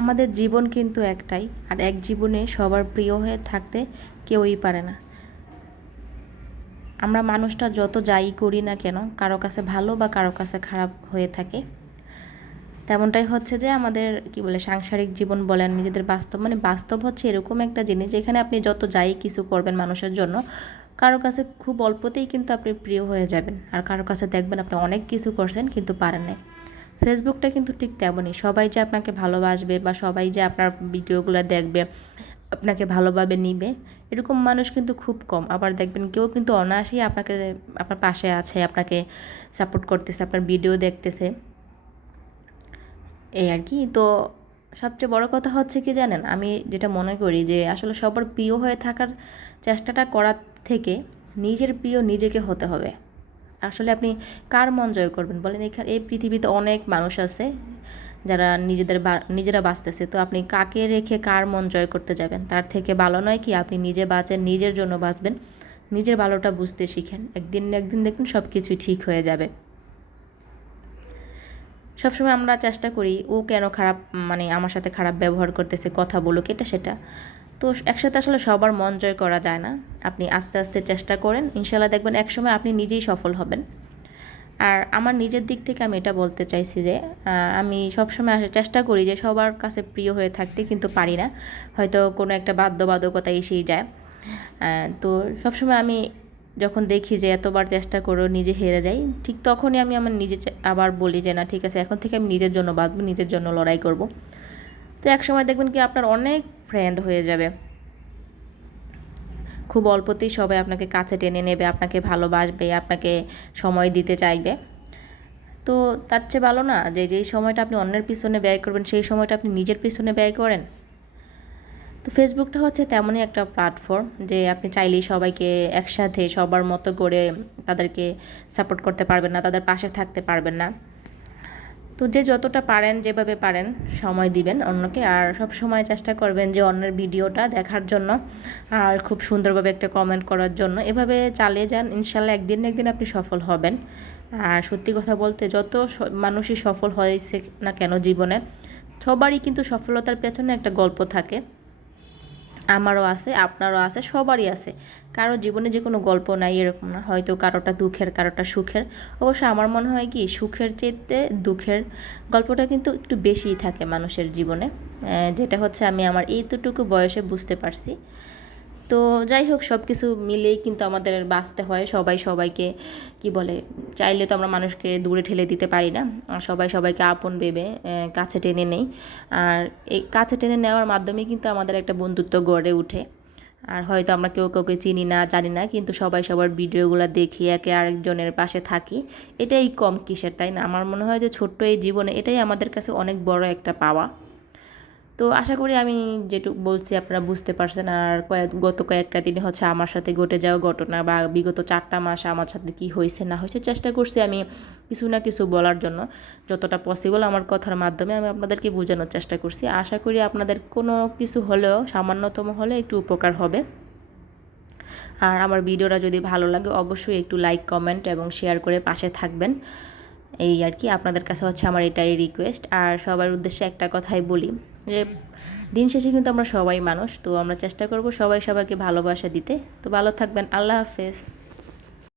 আমাদের জীবন কিন্তু একটাই, আর এক জীবনে সবার প্রিয় হয়ে থাকতে কেউই পারে না। আমরা মানুষটা যত যাই করি না কেন, কারো কাছে ভালো বা কারো কাছে খারাপ হয়ে থাকে। তেমনটাই হচ্ছে যে আমাদের সাংসারিক জীবন বলেন, নিজেদের বাস্তব, বাস্তব হচ্ছে এরকম একটা জিনিস যেখানে আপনি যত যাই কিছু করবেন মানুষের জন্য, কারো কাছে খুব অল্পতেই কিন্তু আপনি প্রিয় হয়ে যাবেন, আর কারো কাছে দেখবেন আপনি অনেক কিছু করছেন কিন্তু পারেন না। ফেসবুকটা কিন্তু ঠিক তেমনই, সবাই যে আপনাকে ভালোবাসবে বা সবাই যে আপনার ভিডিওগুলো দেখবে, আপনাকে ভালোভাবে নিবে, এরকম মানুষ কিন্তু খুব কম। আবার দেখবেন কেউ কিন্তু অনায়াসেই আপনাকে, আপনার পাশে আছে, আপনাকে সাপোর্ট করতেছে, আপনার ভিডিও দেখতেছে, এই আর কি। তো সবচেয়ে বড় কথা হচ্ছে কি জানেন, আমি যেটা মনে করি যে আসলে সবার প্রিয় হয়ে থাকার চেষ্টাটা করার থেকে নিজের প্রিয় নিজেকে হতে হবে। আসলে আপনি কার মন জয় করবেন বলেন? এখানে এই পৃথিবীতে অনেক মানুষ আছে যারা নিজেরা বাঁচতেছে, তো আপনি কাকে রেখে কার মন জয় করতে যাবেন? তার থেকে ভালো নয় কি আপনি নিজে বাঁচেন, নিজের জন্য বাঁচবেন, নিজের ভালোটা বুঝতে শিখেন, একদিন না একদিন দেখবেন সব কিছুই ঠিক হয়ে যাবে। সবসময় আমরা চেষ্টা করি ও কেন খারাপ, আমার সাথে খারাপ ব্যবহার করতেছে, কথা বলুক, এটা সেটা। তো একসাথে আসলে সবার মন জয় করা যায় না। আপনি আস্তে আস্তে চেষ্টা করেন, ইনশাল্লাহ দেখবেন একসময় আপনি নিজেই সফল হবেন। আর আমার নিজের দিক থেকে আমি এটা বলতে চাইছি যে আমি সবসময় চেষ্টা করি যে সবার কাছে প্রিয় হয়ে থাকতে, কিন্তু পারি না, হয়তো কোনো একটা বাধ্যবাধকতা এসেই যায়। তো সবসময় আমি যখন দেখি যে এতবার চেষ্টা করেও নিজে হেরে যাই, ঠিক তখনই আমি আমার নিজে আবার বলি যে না, ঠিক আছে, এখন থেকে আমি নিজের জন্য বাঁচবো, নিজের জন্য লড়াই করব। তো এক সময় দেখবেন কি আপনার অনেক ফ্রেন্ড হয়ে যাবে, খুব অল্পতেই সবাই আপনাকে কাছে টেনে নেবে, আপনাকে ভালোবাসবে, আপনাকে সময় দিতে চাইবে। তো তার চেয়ে ভালো না যে যেই সময়টা আপনি অন্যের পিছনে ব্যয় করবেন, সেই সময়টা আপনি নিজের পিছনে ব্যয় করেন। তো ফেসবুকটা হচ্ছে তেমনই একটা প্ল্যাটফর্ম যে আপনি চাইলেই সবাইকে একসাথে সবার মতো করে তাদেরকে সাপোর্ট করতে পারবেন না, তাদের পাশে থাকতে পারবেন না। তো যে যতটা পারেন, যেভাবে পারেন সময় দিবেন অন্যকে, আর সব সময় চেষ্টা করবেন যে অন্যের ভিডিওটা দেখার জন্য আর খুব সুন্দরভাবে একটা কমেন্ট করার জন্য। এভাবে চালিয়ে যান, ইনশাল্লাহ একদিন না একদিন আপনি সফল হবেন। আর সত্যি কথা বলতে, যত মানুষই সফল হয়েছে না কেন জীবনে, সবারই কিন্তু সফলতার পেছনে একটা গল্প থাকে। আমারও আছে, আপনারও আছে, সবারই আছে। কারো জীবনে যে কোনো গল্প নাই এরকম না, হয়তো কারোটা দুঃখের, কারোটা সুখের। অবশ্য আমার মনে হয় কি, সুখের চেয়ে দুঃখের গল্পটা কিন্তু একটু বেশিই থাকে মানুষের জীবনে, যেটা হচ্ছে আমি আমার এইতটুকু বয়সে বুঝতে পারছি। তো যাই হোক, সব কিছু মিলেই কিন্তু আমাদের বাঁচতে হয়। সবাই সবাইকে চাইলে তো আমরা মানুষকে দূরে ঠেলে দিতে পারি না, আর সবাই সবাইকে আপন ভেবে কাছে টেনে নেই। আর এই কাছে টেনে নেওয়ার মাধ্যমে কিন্তু আমাদের একটা বন্ধুত্ব গড়ে ওঠে। আর হয়তো আমরা কেউ কাউকে চিনি না, জানি না, কিন্তু সবাই সবার ভিডিওগুলো দেখি, একে আরেকজনের পাশে থাকি। এটাই কম কিসের, তাই না? আমার মনে হয় যে ছোট্ট এই জীবনে এটাই আমাদের কাছে অনেক বড় একটা পাওয়া। তো আশা করি আমি যেটুকু বলছি আপনারা বুঝতে পারছেন। আর গত কয়েকটা দিনে হচ্ছে আমার সাথে ঘটে যাওয়া ঘটনা, বা বিগত 4টা মাস আমার সাথে কী হয়েছে না হয়েছে, চেষ্টা করছি আমি কিছু না কিছু বলার জন্য। যতটা পসিবল আমার কথার মাধ্যমে আমি আপনাদেরকে বোঝানোর চেষ্টা করছি। আশা করি আপনাদের কোনো কিছু হলেও, সামান্যতম হলেও একটু উপকার হবে। আর আমার ভিডিওটা যদি ভালো লাগে অবশ্যই একটু লাইক, কমেন্ট এবং শেয়ার করে পাশে থাকবেন। এই আর কি, আপনাদের কাছে হচ্ছে আমার এটাই রিকোয়েস্ট। আর সবার উদ্দেশ্যে একটা কথাই বলি যে দিন শেষে কিন্তু আমরা সবাই মানুষ, তো আমরা চেষ্টা করব সবাই সবাইকে ভালোবাসা দিতে। তো ভালো থাকবেন, আল্লাহ হাফেজ।